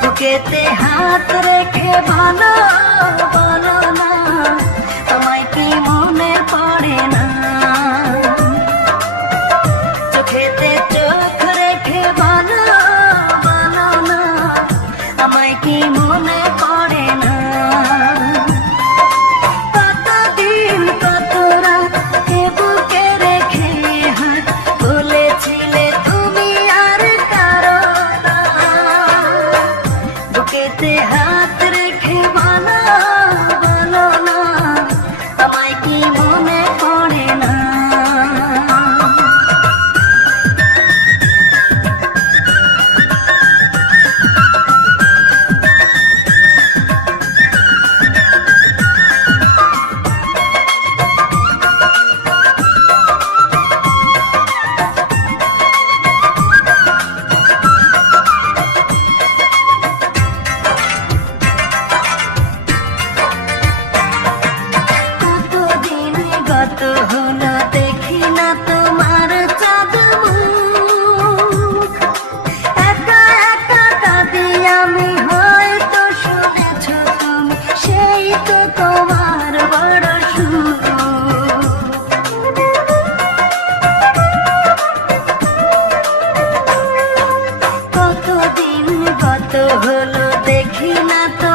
বুকেতে হাত রেখে বলো বলো না, তোমায় কি মনে পড়ে না? চোখেতে চোখ রেখে বলো বলো না, আমায় কি মনে পড়ে না? কতদিন কত রাত এ বুকে রেখে হাত বলেছিলে তুমি আর কারো না। বুকেতে হাত রেখে বলো বলো না, আমায় কি মনে পড়ে না? কত হলো দেখি না তোমার চাঁদ মুখ, একা একা কাঁদি আমি, হয়তো শুনেছ তুমি, সেই তো তোমার বড় সুখ। কতদিন কত হলো দেখি না তো